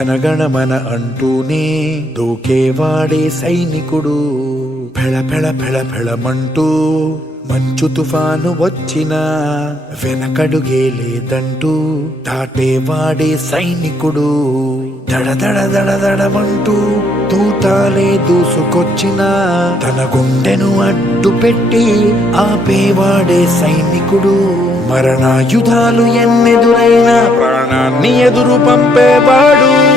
జనగణమన అంటూనే దూకేవాడే సైనికుడు. ఫెళ ఫెళ ఫెళ ఫెళమంటూ మంచు తుఫాను వచ్చినా వెనకడుగే లేదంటూ దాటేవాడే సైనికుడు. దడ దడ దడ దడమంటూ తూటాలే దూసుకొచ్చినా తన గుండెను అడ్డు పెట్టి ఆపేవాడే సైనికుడు. మరణాయుధాలు ఎన్నెదురైనా ప్రాణాన్ని ఎదురు పంపేవాడు.